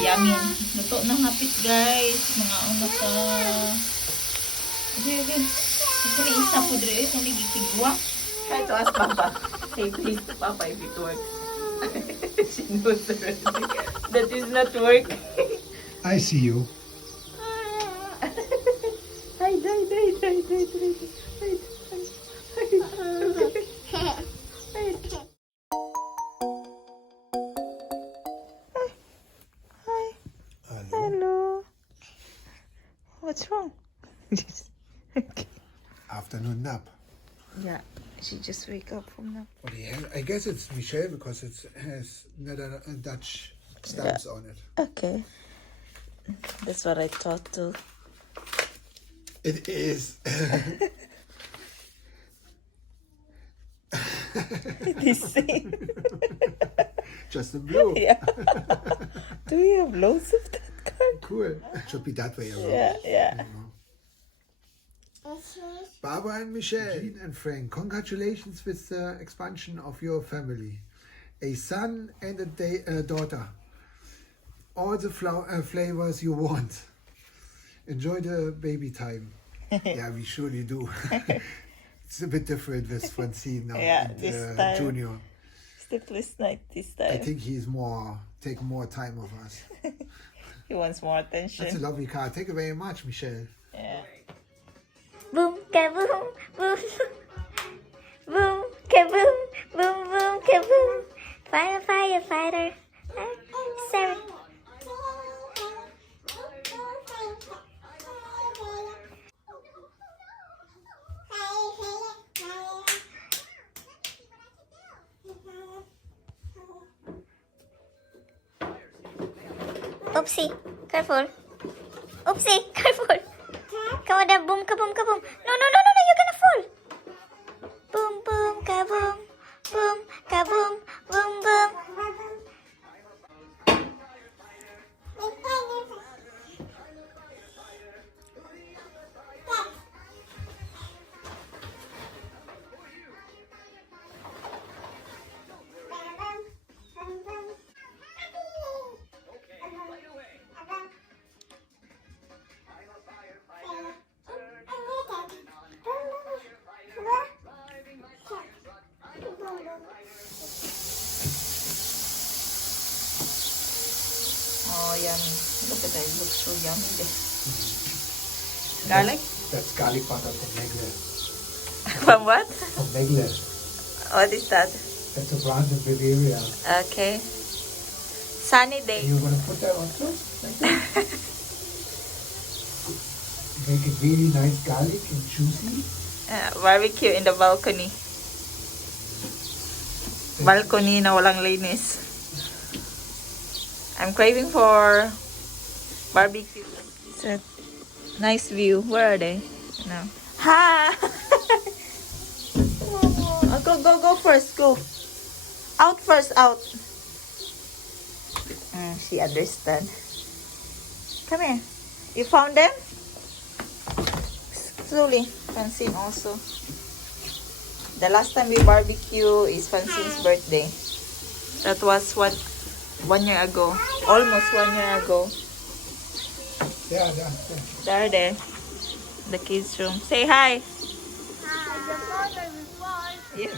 Yummy. Luto ng hapit, guys. Mga una ka. Okay. Ito na isa po dre. Ito na gitigwa. Try to ask Papa. Hey, please, Papa, if it works. She knows already. That is not working. I see you. Hide. Hi. Hello. What's wrong? Okay. Afternoon nap. Yeah, she just wake up from nap. What the hell? I guess it's Michelle because it has another Dutch stamps on it. Okay. That's what I thought too. It is. It is same. Just a blue. Yeah. Do we have loads of that card? Cool. Should be that way around. Yeah. You know. Barbara and Michelle and Frank, congratulations with the expansion of your family. A son and a daughter. All the flavors you want. Enjoy the baby time. Yeah, we surely do. It's a bit different with Francine now and this time. Junior. Sleepless night this time. I think he's taking more time of us. He wants more attention. That's a lovely card. Thank you very much, Michelle. Yeah. Boom, kaboom, boom, boom, kaboom, boom, boom, kaboom. Firefighter. Sorry. Oopsie, careful. Oopsie, careful. Come on, there, boom, kaboom, kaboom. No, you're gonna fall. Boom, boom, kaboom, boom, kaboom, boom, boom. Oh, yummy. Look at that. It looks so yummy there. Garlic? That's garlic butter from Megle. From what? From Megle. What is that? That's a brand in Bavaria. Okay. Sunny day. You want to put that on too? Like that? Make it really nice garlic and juicy. Barbecue in the balcony. Balcony na walang linis. I'm craving for barbecue. It's a nice view. Where are they? No. Ha! Go first. Go. Out first. Out. She understand. Come here. You found them? Slowly. Francine also. The last time we barbecue is Francine's birthday. That was what? 1 year ago. Almost 1 year ago. Yeah, There, there. The kids' room. Say hi. Yeah.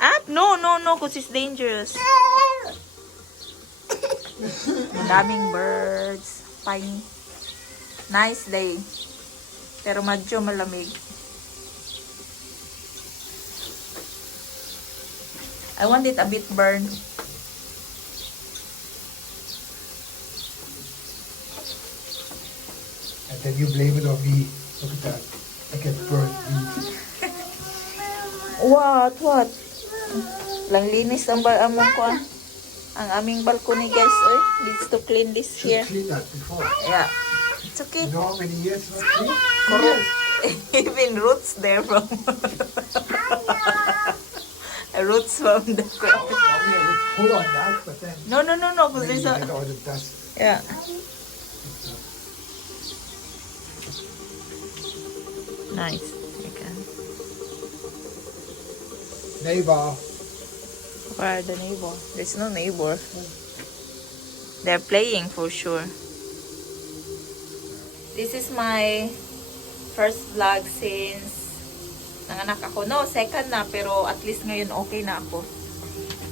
Up? No, because it's dangerous. Daming birds. Fine. Nice day. Pero medyo malamig. I want it a bit burned. And then you blame it on me. Look at that. I get burnt meat. What? Lang linis ang among ko. Ang aming balcony, guys. Needs to clean this Should here. clean that before. Yeah. It's okay. You know how many years not clean? Correct. Even roots there from roots from the ground. Mommy, I would pull on that, but then No, because maybe there's you get a all the dust. yeah. Nice. You can. Neighbor. Where are the neighbor? There's no neighbor. They're playing for sure. This is my first vlog since nanganak ako. No, second na, pero at least ngayon okay na ako.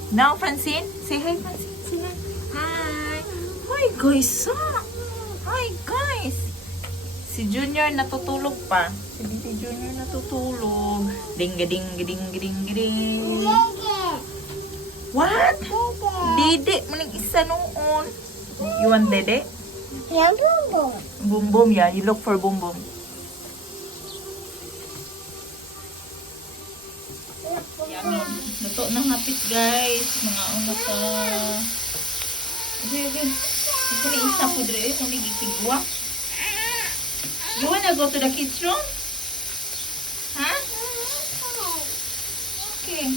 Now, Francine, say hi, Francine. Say hi. Hi. Hi, guys. Hi, guys. Si Junior natutulog pa. Si Junior natutulog. Ding, ding, ding, ding, ding. What? Dede. Maning isa noon. You want Dede? Yeah, boom boom. Boom boom, yeah. You look for boom boom. Yummy. Luto ng hapit, guys. Mga una ka. Okay, okay. Ito na isa po dre. Ito na gisigwa. You wanna go to the kids room? Huh? Okay.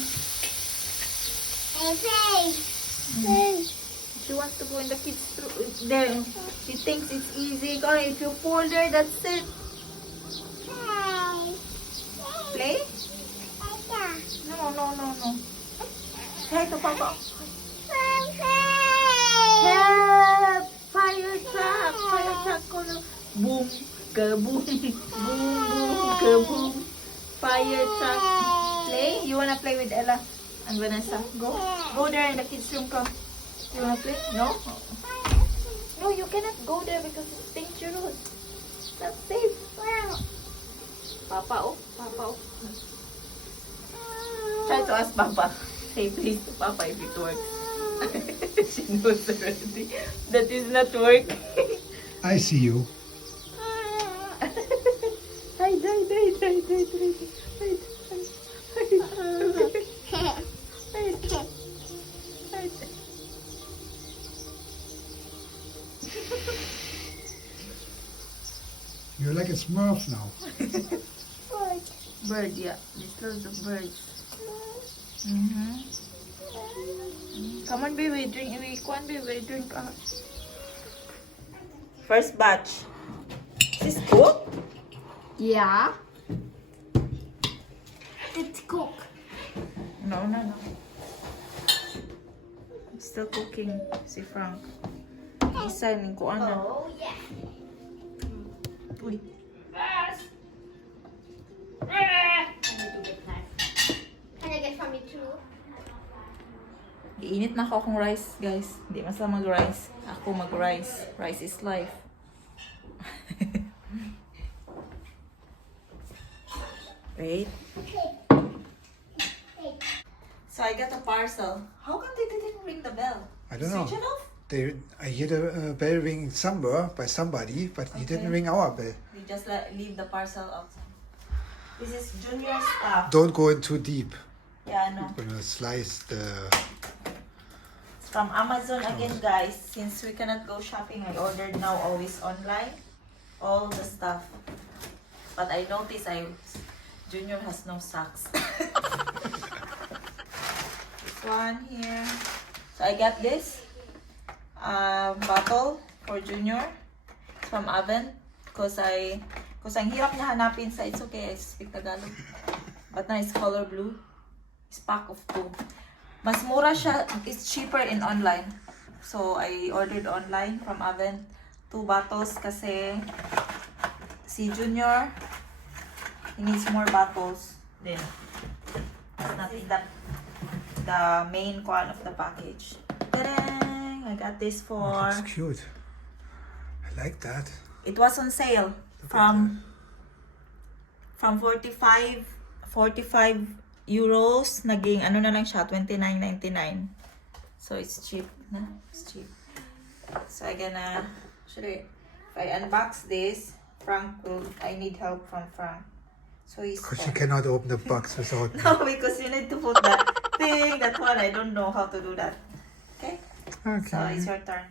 She wants to go in the kids room. There. She thinks it's easy. Oh, if you fall there, that's it. Play? No, no, no, no. Say to Papa. Help! Fire truck! Fire truck! Boom! Kaboom! Boom! Boom! Kaboom! Fire truck! Play? You wanna play with Ella and Vanessa? Go! Go there in the kids' room, come. You wanna play? No? No, you cannot go there because it's dangerous. It's not safe. Papa, oh. Papa, oh. Try to ask Papa. Say please to Papa if it works. She knows already. That is not working. I see you. Hide, hide, hide, hide, hide, hide, hide, hide. You're like a Smurf now. Bird, yeah. This is the bird. Come on, baby, drink. Come on, baby, drink. First batch. Is this cooked? Yeah. It's cooked. No, no, no. It's still cooking. Si Frank. Isa yung kuan na. Oh, yeah. Uy. Can I get from you too? Iinit na ako akong rice, guys. Hindi masama mag-rice. Ako mag-rice. Rice is life. Wait. So I got a parcel. How come they didn't ring the bell? I don't know. Switch it off? I hear the bell ring somewhere by somebody, but he didn't ring our bell. We just leave the parcel outside. This is Junior stuff. Don't go in too deep. Yeah, I know. We're gonna slice the. It's from Amazon again, guys. Since we cannot go shopping, I ordered now always online. All the stuff. But I noticed Junior has no socks. This one here. So I got this bottle for Junior. It's from Oven. Because ang hirap niya hanapin sa it's okay, I speak Tagalog. But now it's color blue. It's pack of 2. Mas mura siya, it's cheaper in online. So I ordered online from Oven 2 bottles kasi si Junior he needs more bottles. Then that is the main one of the package. Ta-dang! I got this for Oh, that's cute. I like that. it was on sale from 45 euros naging ano na lang siya 29.99. So it's cheap, na? It's cheap. So I gonna actually if I unbox this, I need help from Frank. So he's Because you cannot open the box without. no, because you need to put that thing, that one. I don't know how to do that. Okay? So Okay. it's your turn.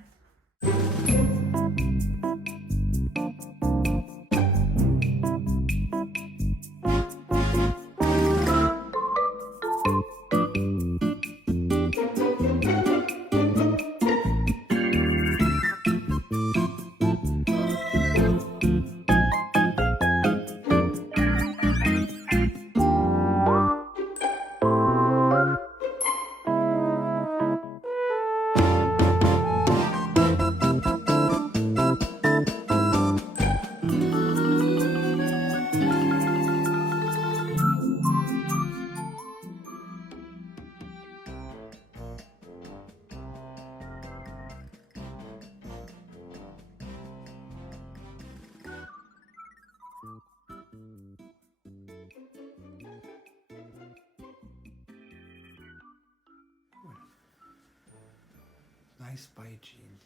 nice bite, Jean.